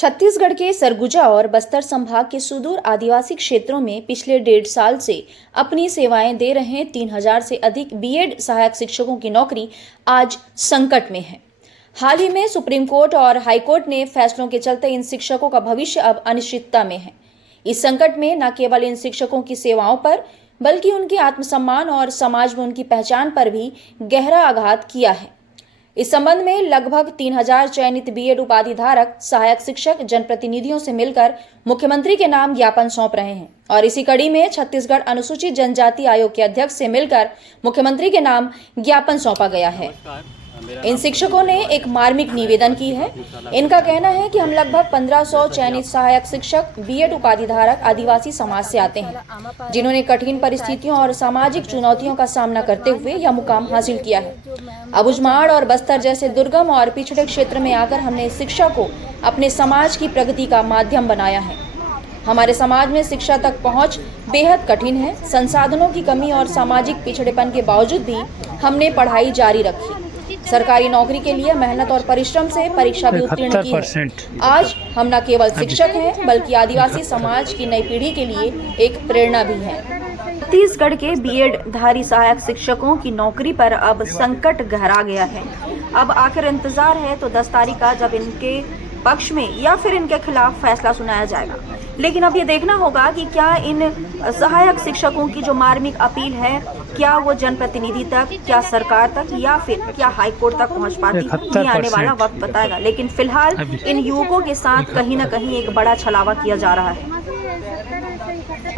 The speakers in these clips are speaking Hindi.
छत्तीसगढ़ के सरगुजा और बस्तर संभाग के सुदूर आदिवासी क्षेत्रों में पिछले 1.5 साल से अपनी सेवाएं दे रहे 3000 से अधिक बीएड सहायक शिक्षकों की नौकरी आज संकट में है। हाल ही में सुप्रीम कोर्ट और हाई कोर्ट ने फैसलों के चलते इन शिक्षकों का भविष्य अब अनिश्चितता में है। इस संकट में न केवल इन शिक्षकों की सेवाओं पर बल्कि उनके आत्मसम्मान और समाज में उनकी पहचान पर भी गहरा आघात किया है। इस संबंध में लगभग 3000 चयनित बीएड उपाधि धारक सहायक शिक्षक जनप्रतिनिधियों से मिलकर मुख्यमंत्री के नाम ज्ञापन सौंप रहे हैं और इसी कड़ी में छत्तीसगढ़ अनुसूचित जनजाति आयोग के अध्यक्ष से मिलकर मुख्यमंत्री के नाम ज्ञापन सौंपा गया है। इन शिक्षकों ने एक मार्मिक निवेदन की है। इनका कहना है कि हम लगभग 1500 चयनित सहायक शिक्षक बीएड उपाधि धारक आदिवासी समाज से आते हैं, जिन्होंने कठिन परिस्थितियों और सामाजिक चुनौतियों का सामना करते हुए यह मुकाम हासिल किया है। अबुझमाड़ और बस्तर जैसे दुर्गम और पिछड़े क्षेत्र में आकर हमने शिक्षा को अपने समाज की प्रगति का माध्यम बनाया है। हमारे समाज में शिक्षा तक पहुंच बेहद कठिन है। संसाधनों की कमी और सामाजिक पिछड़ेपन के बावजूद भी हमने पढ़ाई जारी रखी। सरकारी नौकरी के लिए मेहनत और परिश्रम से परीक्षा भी उत्तीर्ण की है। आज हम न केवल शिक्षक हैं बल्कि आदिवासी समाज की नई पीढ़ी के लिए एक प्रेरणा भी हैं। छत्तीसगढ़ के बीएड धारी सहायक शिक्षकों की नौकरी पर अब संकट गहरा गया है। अब आखिर इंतजार है तो 10 तारीख का, जब इनके पक्ष में या फिर इनके खिलाफ फैसला सुनाया जाएगा। लेकिन अब ये देखना होगा कि क्या इन सहायक शिक्षकों की जो मार्मिक अपील है, क्या वो जनप्रतिनिधि तक, क्या सरकार तक या फिर क्या हाई कोर्ट तक पहुंच पाती है, आने वाला वक्त बताएगा। लेकिन फिलहाल इन युवकों के साथ कहीं न कहीं एक बड़ा छलावा किया जा रहा है।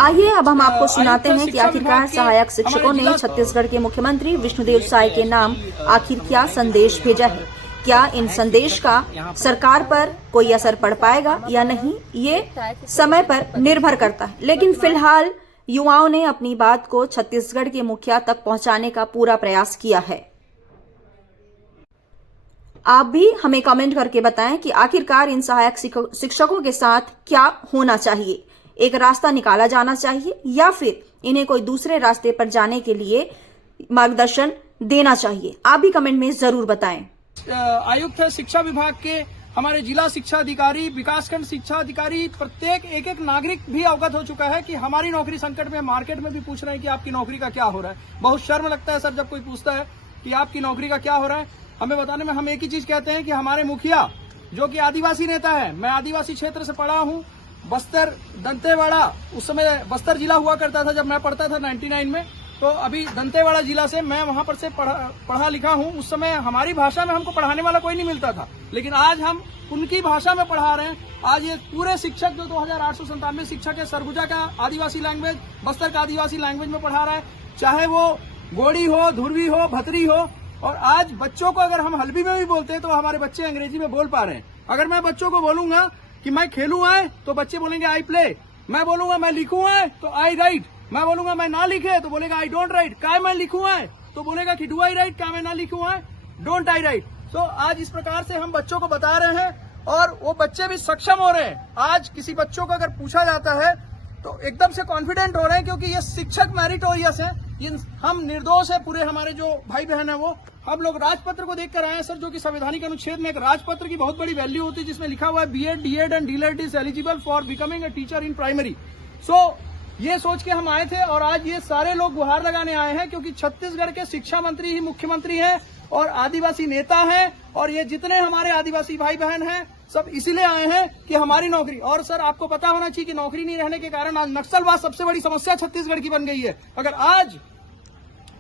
आइए अब हम आपको सुनाते हैं कि आखिरकार सहायक शिक्षकों ने छत्तीसगढ़ के मुख्यमंत्री विष्णुदेव साय के नाम आखिर क्या संदेश भेजा है। क्या इन संदेश का सरकार पर कोई असर पड़ पाएगा या नहीं, ये समय पर निर्भर करता है। लेकिन फिलहाल युवाओं ने अपनी बात को छत्तीसगढ़ के मुखिया तक पहुंचाने का पूरा प्रयास किया है। आप भी हमें कमेंट करके बताएं कि आखिरकार इन सहायक शिक्षकों के साथ क्या होना चाहिए। एक रास्ता निकाला जाना चाहिए या फिर इन्हें कोई दूसरे रास्ते पर जाने के लिए मार्गदर्शन देना चाहिए। आप भी कमेंट में जरूर बताएं। आयुक्त है शिक्षा विभाग के, हमारे जिला शिक्षा अधिकारी, विकासखंड शिक्षा अधिकारी, प्रत्येक एक नागरिक भी अवगत हो चुका है कि हमारी नौकरी संकट में। मार्केट में भी पूछ रहे हैं कि आपकी नौकरी का क्या हो रहा है। बहुत शर्म लगता है सर जब कोई पूछता है कि आपकी नौकरी का क्या हो रहा है। हमें बताने में हम एक ही चीज कहते हैं कि हमारे मुखिया जो कि आदिवासी नेता है, मैं आदिवासी क्षेत्र से पढ़ा हूँ, बस्तर दंतेवाड़ा, उस समय बस्तर जिला हुआ करता था जब मैं पढ़ता था 99 में, तो अभी दंतेवाड़ा जिला से मैं वहां पर से पढ़ा लिखा हूं। उस समय हमारी भाषा में हमको पढ़ाने वाला कोई नहीं मिलता था, लेकिन आज हम उनकी भाषा में पढ़ा रहे हैं। आज ये पूरे शिक्षक जो 2897 शिक्षक है, सरगुजा का आदिवासी लैंग्वेज, बस्तर का आदिवासी लैंग्वेज में पढ़ा रहा है, चाहे वो गोड़ी हो, धुरवी हो, भतरी हो। और आज बच्चों को अगर हम हल्बी में भी बोलते हैं तो हमारे बच्चे अंग्रेजी में बोल पा रहे हैं। अगर मैं बच्चों को बोलूंगा कि मैं खेलूं आए तो बच्चे बोलेंगे आई प्ले। मैं बोलूंगा मैं लिखूं आए तो आई राइट। मैं बोलूंगा मैं ना लिखे तो बोलेगा आई डोंट राइट। काय मैं लिखूं आए तो बोलेगा कि डू आई राइट। क्या मैं ना लिखूं आए, डोंट आई राइट। तो आज इस प्रकार से हम बच्चों को बता रहे हैं और वो बच्चे भी सक्षम हो रहे हैं। आज किसी बच्चों को अगर पूछा जाता है तो एकदम से कॉन्फिडेंट हो रहे हैं, क्योंकि ये शिक्षक मेरिटोरियस है। हम निर्दोष है, पूरे हमारे जो भाई बहन है वो। हम लोग राजपत्र को देखकर आए हैं सर, जो कि संवैधानिक अनुच्छेद में एक राजपत्र की बहुत बड़ी वैल्यू होती है, जिसमें लिखा हुआ है BEd, DEd and DElEd is eligible for becoming a teacher in primary. ये सोच के हम आए थे और आज ये सारे लोग गुहार लगाने आए हैं, क्योंकि छत्तीसगढ़ के शिक्षा मंत्री ही मुख्यमंत्री हैं और आदिवासी नेता हैं। और ये जितने हमारे आदिवासी भाई बहन हैं सब इसीलिए आए हैं कि हमारी नौकरी। और सर आपको पता होना चाहिए कि नौकरी नहीं रहने के कारण आज नक्सलवाद सबसे बड़ी समस्या छत्तीसगढ़ की बन गई है। अगर आज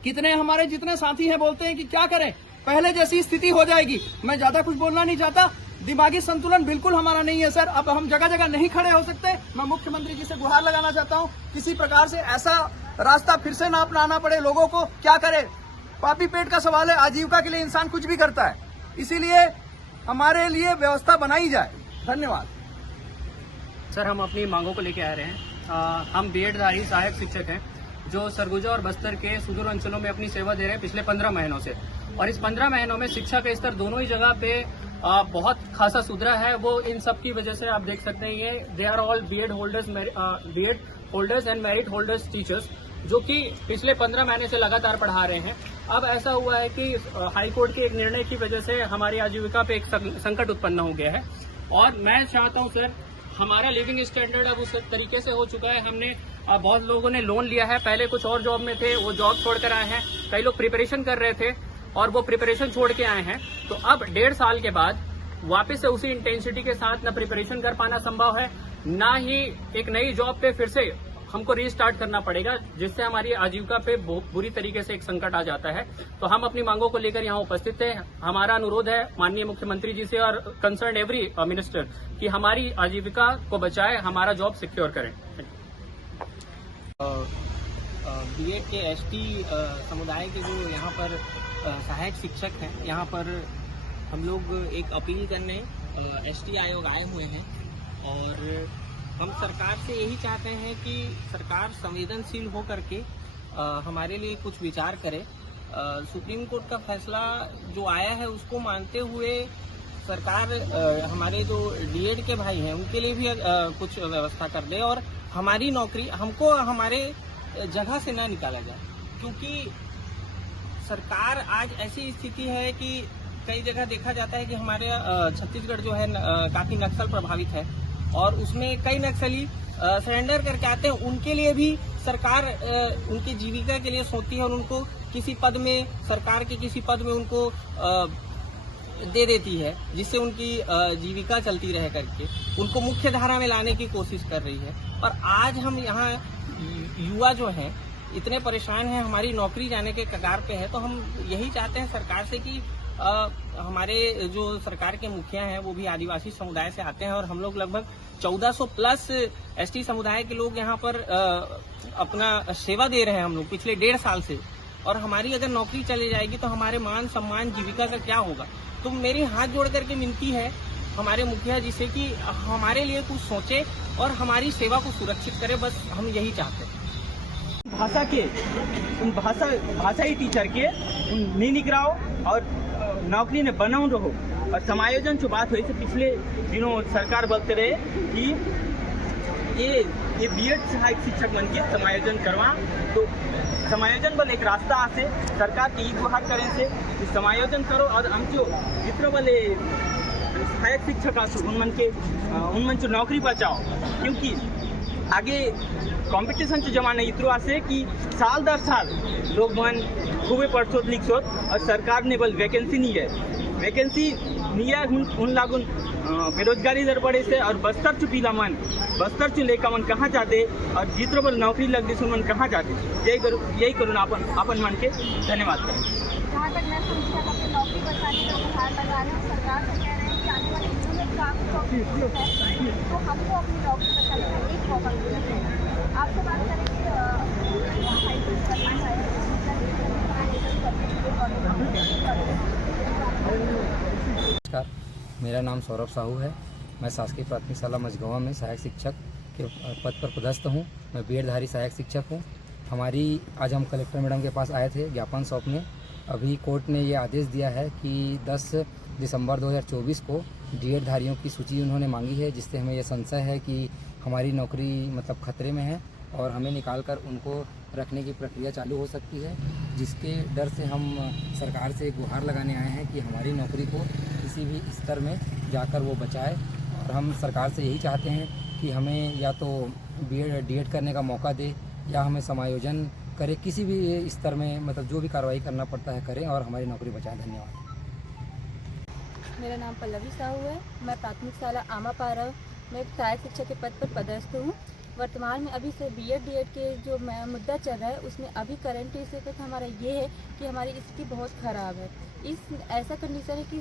कितने हमारे जितने साथी हैं बोलते हैं कि क्या करें, पहले जैसी स्थिति हो जाएगी। मैं ज्यादा कुछ बोलना नहीं चाहता। दिमागी संतुलन बिल्कुल हमारा नहीं है सर। अब हम जगह जगह नहीं खड़े हो सकते। मैं मुख्यमंत्री जी से गुहार लगाना चाहता हूं, किसी प्रकार से ऐसा रास्ता फिर से ना अपनाना पड़े लोगों को। क्या करे, पापी पेट का सवाल है। आजीविका के लिए इंसान कुछ भी करता है, इसीलिए हमारे लिए व्यवस्था बनाई जाए। धन्यवाद सर। हम अपनी मांगों को लेकर आ रहे हैं। हम बीएड धारी सहायक शिक्षक हैं जो सरगुजा और बस्तर के सुदूर अंचलों में अपनी सेवा दे रहे हैं पिछले 15 महीनों से। और इस 15 महीनों में शिक्षा का स्तर दोनों ही जगह पे बहुत खासा सुधरा है। वो इन सब की वजह से आप देख सकते हैं, ये they are all BEd holders and merit holders teachers, जो कि पिछले 15 महीने से लगातार पढ़ा रहे हैं। अब ऐसा हुआ है कि हाई कोर्ट के एक निर्णय की वजह से हमारी आजीविका पे एक संकट उत्पन्न हो गया है। और मैं चाहता हूं सर, हमारा लिविंग स्टैंडर्ड अब उस तरीके से हो चुका है। हमने बहुत लोगों ने लोन लिया है, पहले कुछ और जॉब में थे, वो जॉब छोड़कर आए हैं। कई लोग प्रिपरेशन कर रहे थे और वो प्रिपरेशन छोड़ के आए हैं। तो अब 1.5 साल के बाद वापस से उसी इंटेंसिटी के साथ न प्रिपरेशन कर पाना संभव है, ना ही एक नई जॉब पे फिर से हमको रीस्टार्ट करना पड़ेगा, जिससे हमारी आजीविका पे बुरी तरीके से एक संकट आ जाता है। तो हम अपनी मांगों को लेकर यहाँ उपस्थित हैं। हमारा अनुरोध है माननीय मुख्यमंत्री जी से और कंसर्न एवरी मिनिस्टर कि हमारी आजीविका को बचाए, हमारा जॉब सिक्योर करें। बीएड के एसटी समुदाय के जो यहाँ पर सहायक शिक्षक हैं, यहाँ पर हम लोग एक अपील करने एसटी आयोग आए हुए हैं और हम सरकार से यही चाहते हैं कि सरकार संवेदनशील हो करके हमारे लिए कुछ विचार करे। सुप्रीम कोर्ट का फैसला जो आया है उसको मानते हुए सरकार हमारे जो डीएड के भाई हैं उनके लिए भी कुछ व्यवस्था कर दे और हमारी नौकरी हमको हमारे जगह से ना निकाला जाए, क्योंकि सरकार आज ऐसी स्थिति है कि कई जगह देखा जाता है कि हमारे छत्तीसगढ़ जो है काफी नक्सल प्रभावित है और उसमें कई नक्सली सरेंडर करके आते हैं। उनके लिए भी सरकार उनकी जीविका के लिए सोचती है और उनको किसी पद में, सरकार के किसी पद में उनको दे देती है, जिससे उनकी जीविका चलती रहे करके उनको मुख्य धारा में लाने की कोशिश कर रही है। और आज हम यहाँ युवा जो हैं इतने परेशान हैं, हमारी नौकरी जाने के कगार पे है, तो हम यही चाहते हैं सरकार से कि हमारे जो सरकार के मुखिया हैं वो भी आदिवासी समुदाय से आते हैं और हम लोग लगभग 1400 प्लस एसटी समुदाय के लोग यहाँ पर अपना सेवा दे रहे हैं हम लोग पिछले 1.5 साल से। और हमारी अगर नौकरी चली जाएगी तो हमारे मान सम्मान जीविका का क्या होगा। तो मेरी हाथ जोड़ करके विनती है हमारे मुखिया जी से कि हमारे लिए कुछ सोचे और हमारी सेवा को सुरक्षित करे, बस हम यही चाहते हैं। भाषा के उन भाषाई टीचर के नहीं निकराओ और नौकरी ने बनाओ रहो। और समायोजन जो बात हुई थी पिछले दिनों सरकार बोलते रहे कि ये बीएड सहायक शिक्षक मन के समायोजन करवा, तो समायोजन बल एक रास्ता आसे सरकार की गुहार करें से कि समायोजन करो और हम जो जितने वाले सहायक शिक्षक आसो उनमन जो नौकरी बचाओ, क्योंकि आगे कंपटीशन जो जमाना इतरो आसे कि साल दर साल लोग मन खूबे पढ़सोत लिखसोत और सरकार ने बल वैकेंसी नहीं है उन लागुन बेरोजगारी दर बढ़े से और बस्तर चु पीला मन बस्तर चु लेका मन कहाँ जाते और जितरो बल नौकरी लग दी मन कहाँ जाते। यही करूँ अपन मन के धन्यवाद करें। जहाँ तक मैं समझी आप अपनी नौकरी बचाने का गुहार लगा रहे हैं, सरकार से कह रहे हैं कि आने वाले दिनों में काफ़ी प्रॉब्लम है, तो हमको अपनी नौकरी बचाने का एक मौका मिलना चाहिए। आपसे बात करें कि नमस्कार, मेरा नाम सौरभ साहू है। मैं शासकीय प्राथमिक शाला मझगवां में सहायक शिक्षक के पद पर पदस्थ हूँ। मैं बीएडधारी सहायक शिक्षक हूँ। आज हम कलेक्टर मैडम के पास आए थे ज्ञापन सौंपने। अभी कोर्ट ने ये आदेश दिया है कि 10 दिसंबर 2024 को डीएड धारियों की सूची उन्होंने मांगी है, जिससे हमें यह संशय है कि हमारी नौकरी मतलब खतरे में है और हमें निकालकर उनको रखने की प्रक्रिया चालू हो सकती है, जिसके डर से हम सरकार से गुहार लगाने आए हैं कि हमारी नौकरी को किसी भी स्तर में जाकर वो बचाए। और हम सरकार से यही चाहते हैं कि हमें या तो डीएड करने का मौका दे या हमें समायोजन करे, किसी भी स्तर में मतलब जो भी कार्रवाई करना पड़ता है करें और हमारी नौकरी बचाएं। धन्यवाद। मेरा नाम पल्लवी साहू है। मैं प्राथमिक शाला आमापारा में सहायक शिक्षक के पद पर पदस्थ हूँ। वर्तमान में अभी से बीएड डीएड के जो मुद्दा चल रहा है उसमें अभी करंट स्थिति हमारा ये है कि हमारी स्थिति बहुत ख़राब है। ऐसा कंडीशन है कि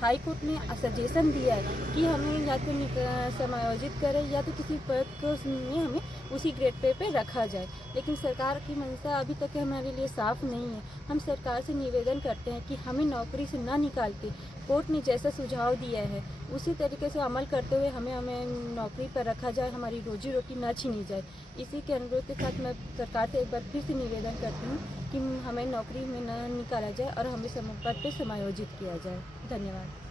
हाई कोर्ट ने सजेशन दिया है कि हमें या तो समायोजित करें या तो किसी पद को हमें उसी ग्रेड पे रखा जाए, लेकिन सरकार की मंशा अभी तक हमारे लिए साफ नहीं है। हम सरकार से निवेदन करते हैं कि हमें नौकरी से ना निकाल के कोर्ट ने जैसा सुझाव दिया है उसी तरीके से अमल करते हुए हमें नौकरी पर रखा जाए, हमारी रोजी रोटी न छीनी जाए। इसी के अनुरोध के साथ मैं सरकार से एक बार फिर से निवेदन करती हूँ कि हमें नौकरी में न निकाला जाए और हमें पद पे समायोजित किया जाए। धन्यवाद।